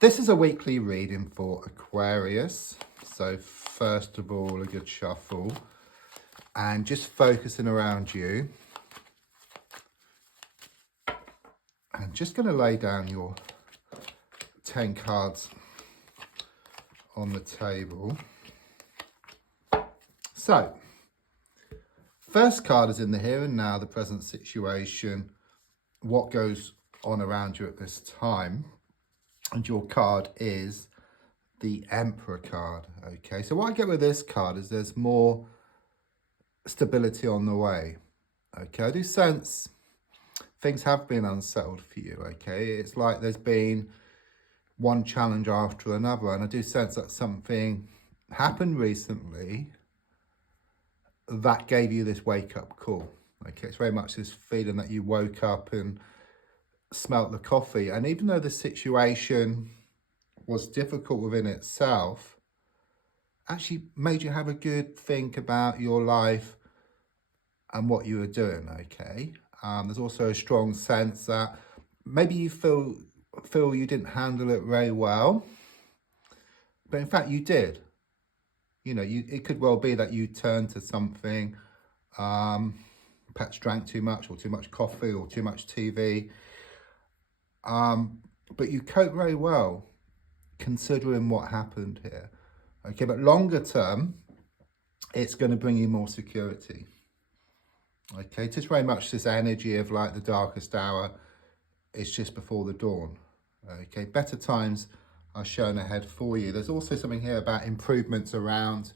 This is a weekly reading for Aquarius. So first of all, a good shuffle and just focusing around you. I'm just going to lay down your 10 cards on the table. So, first card is in the here and now, the present situation, what goes on around you at this time. And your card is the Emperor card. Okay, so what I get with this card is there's more stability on the way. Okay, I do sense things have been unsettled for you. Okay, it's like there's been one challenge after another, and I do sense that something happened recently that gave you this wake-up call. Okay, it's very much this feeling that you woke up and smelt the coffee, and even though the situation was difficult within itself, actually made you have a good think about your life and what you were doing. Okay, there's also a strong sense that maybe you feel you didn't handle it very well, but in fact you did. You know, it could well be that you turned to something, perhaps drank too much, or too much coffee, or too much TV, but you cope very well considering what happened here. Okay, but longer term, it's going to bring you more security. Okay, it's just very much this energy of like the darkest hour is just before the dawn. Okay, better times are shown ahead for you. There's also something here about improvements around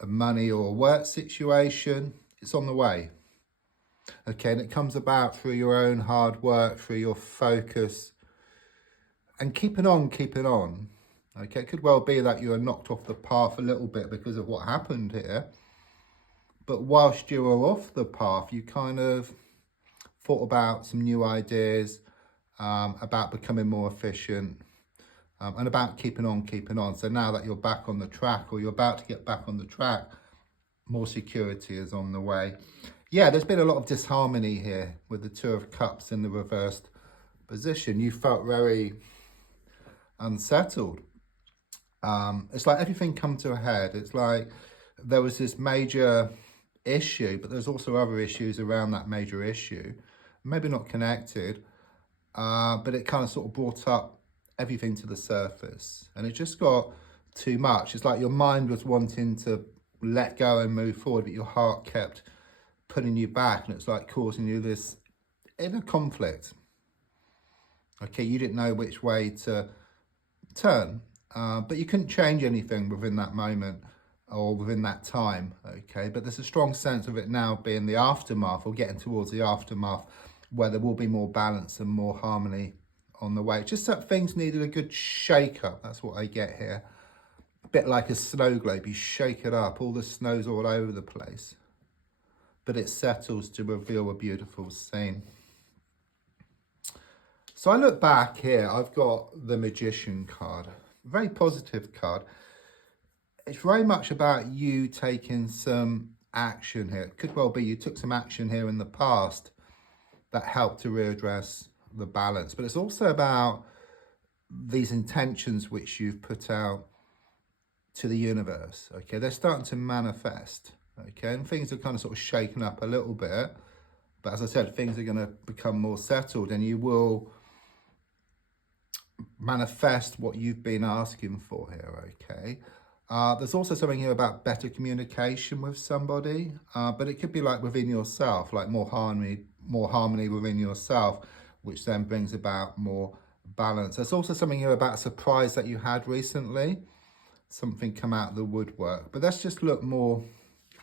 a money or work situation. It's on the way. Okay, and it comes about through your own hard work, through your focus, and keeping on. Okay, it could well be that you are knocked off the path a little bit because of what happened here. But whilst you were off the path, you kind of thought about some new ideas, about becoming more efficient, and about keeping on. So now that you're back on the track, or you're about to get back on the track, more security is on the way. Yeah, there's been a lot of disharmony here with the Two of Cups in the reversed position. You felt very unsettled. It's like everything come to a head. It's like there was this major issue, but there's also other issues around that major issue, maybe not connected, but it kind of sort of brought up everything to the surface, and it just got too much. It's like your mind was wanting to let go and move forward, but your heart kept putting you back, and it's like causing you this inner conflict. Okay, you didn't know which way to turn, but you couldn't change anything within that moment or within that time. Okay, but there's a strong sense of it now being the aftermath, or getting towards the aftermath, where there will be more balance and more harmony on the way. It's just that things needed a good shake up. That's what I get here. A bit like a snow globe, you shake it up, all the snow's all over the place, but it settles to reveal a beautiful scene. So I look back here, I've got the Magician card, very positive card. It's very much about you taking some action here. It could well be you took some action here in the past that helped to readdress the balance, but it's also about these intentions which you've put out to the universe. Okay, they're starting to manifest. Okay, and things are kind of sort of shaken up a little bit, but as I said, things are going to become more settled, and you will manifest what you've been asking for here. Okay, there's also something here about better communication with somebody, but it could be like within yourself, like more harmony within yourself, which then brings about more balance. There's also something here about a surprise that you had recently, something come out of the woodwork, but let's just look more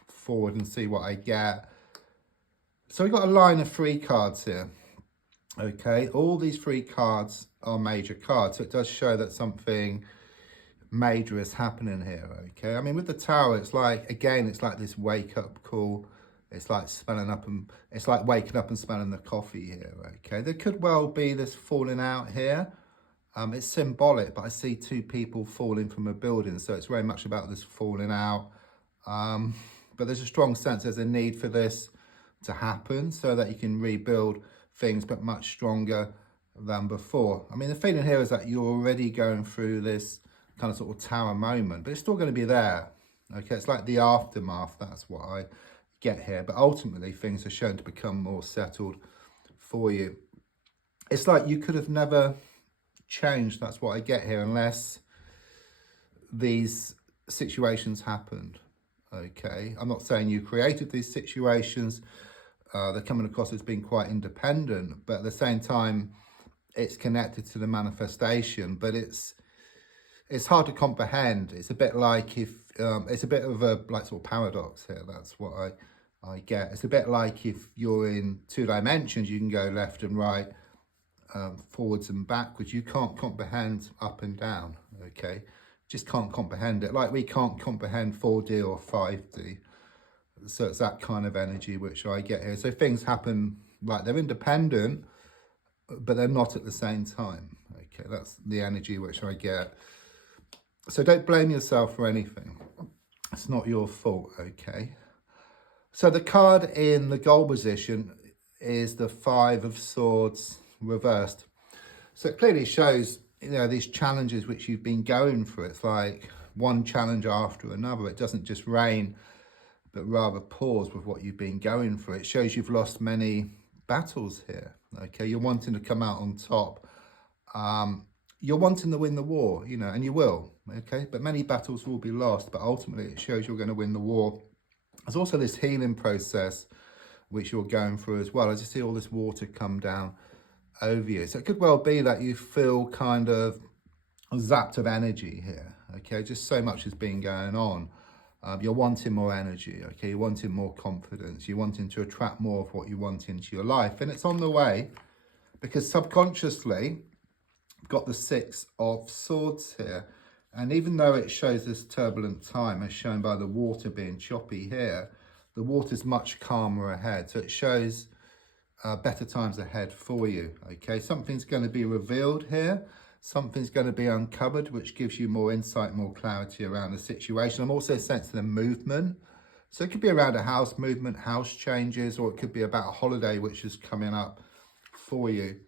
forward and see what I get. So we've got a line of 3 cards here. Okay, all these 3 cards are major cards, so it does show that something major is happening here. Okay, I mean, with the Tower, it's like, again, it's like this wake-up call. It's like it's like waking up and smelling the coffee here. Okay, there could well be this falling out here. It's symbolic, but I see 2 people falling from a building, so it's very much about this falling out. But there's a strong sense there's a need for this to happen so that you can rebuild things, but much stronger than before. I mean, the feeling here is that you're already going through this kind of sort of tower moment, but it's still going to be there. Okay, it's like the aftermath. That's what I get here. But ultimately, things are shown to become more settled for you. It's like you could have never changed. That's what I get here, unless these situations happened. Okay, I'm not saying you created these situations. They're coming across as being quite independent, but at the same time, it's connected to the manifestation. But it's hard to comprehend. It's a bit like if it's a bit of a like sort of paradox here. That's what I get. It's a bit like if you're in 2 dimensions, you can go left and right, forwards and backwards. You can't comprehend up and down. Okay, just can't comprehend it. Like we can't comprehend 4D or 5D. So it's that kind of energy which I get here. So things happen like they're independent, but they're not at the same time. Okay, that's the energy which I get. So don't blame yourself for anything. It's not your fault, okay? So the card in the goal position is the 5 of Swords reversed. So it clearly shows, you know, these challenges which you've been going through. It's like one challenge after another. It doesn't just rain, but rather pause with what you've been going through. It shows you've lost many battles here, okay? You're wanting to come out on top. You're wanting to win the war, you know, and you will, okay? But many battles will be lost, but ultimately it shows you're going to win the war. There's also this healing process which you're going through as well, as you see all this water come down over you. So it could well be that you feel kind of zapped of energy here, okay? Just so much has been going on. You're wanting more energy, okay? You're wanting more confidence. You're wanting to attract more of what you want into your life. And it's on the way, because subconsciously, you've got the 6 of Swords here. And even though it shows this turbulent time, as shown by the water being choppy here, the water's much calmer ahead. So it shows better times ahead for you, okay? Something's going to be revealed here. Something's going to be uncovered, which gives you more insight, more clarity around the situation. I'm also sensing a movement. So it could be around a house movement, house changes, or it could be about a holiday which is coming up for you.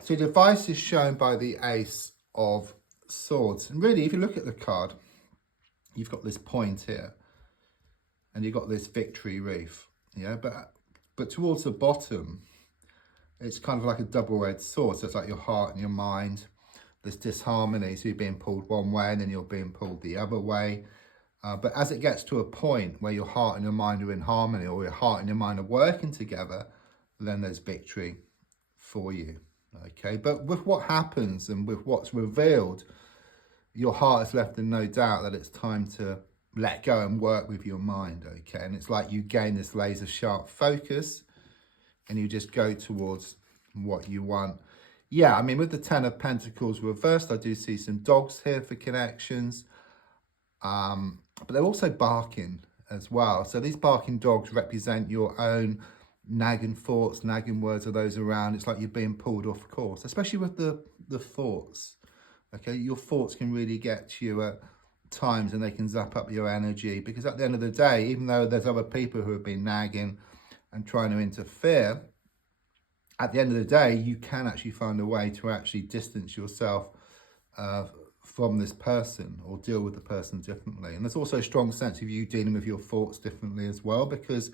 So the advice is shown by the Ace of Swords. And really, if you look at the card, you've got this point here. And you've got this victory wreath. Yeah, but towards the bottom, it's kind of like a double-edged sword. So it's like your heart and your mind. There's disharmony. So you're being pulled one way and then you're being pulled the other way. But as it gets to a point where your heart and your mind are in harmony, or your heart and your mind are working together, then there's victory for you. Okay, but with what happens and with what's revealed, your heart is left in no doubt that it's time to let go and work with your mind. Okay, and it's like you gain this laser sharp focus and you just go towards what you want. Yeah, I mean, with the 10 of Pentacles reversed, I do see some dogs here for connections. But they're also barking as well. So these barking dogs represent your own nagging thoughts, nagging words of those around. It's like you're being pulled off course, especially with the thoughts. Okay, your thoughts can really get to you at times and they can zap up your energy, because at the end of the day, even though there's other people who have been nagging and trying to interfere, at the end of the day, you can actually find a way to actually distance yourself from this person, or deal with the person differently. And there's also a strong sense of you dealing with your thoughts differently as well, because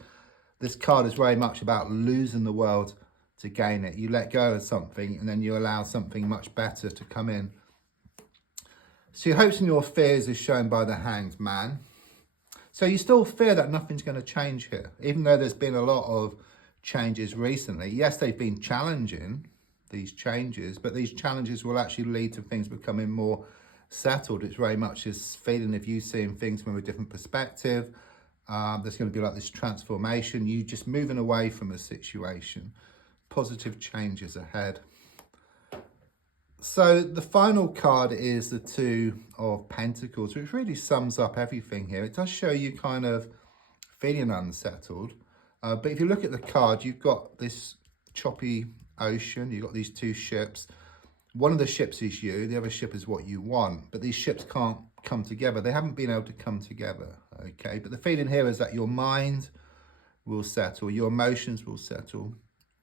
this card is very much about losing the world to gain it. You let go of something and then you allow something much better to come in. So your hopes and your fears is shown by the Hanged Man. So you still fear that nothing's going to change here, even though there's been a lot of changes recently. Yes, they've been challenging, these changes, but these challenges will actually lead to things becoming more settled. It's very much this feeling of you seeing things from a different perspective. There's going to be like this transformation, you just moving away from a situation. Positive changes ahead. So the final card is the 2 of Pentacles, which really sums up everything here. It does show you kind of feeling unsettled. But if you look at the card, you've got this choppy ocean. You've got these 2 ships. One of the ships is you. The other ship is what you want. But these ships can't come together. They haven't been able to come together. Okay. But the feeling here is that your mind will settle. Your emotions will settle.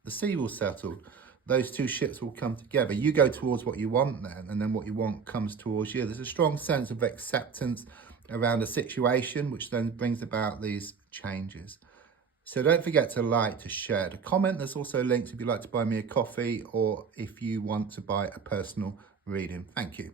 The sea will settle. those two ships will come together. You go towards what you want then, and then what you want comes towards you. There's a strong sense of acceptance around a situation, which then brings about these changes. So don't forget to like, to share, to comment. There's also links if you'd like to buy me a coffee or if you want to buy a personal reading. Thank you.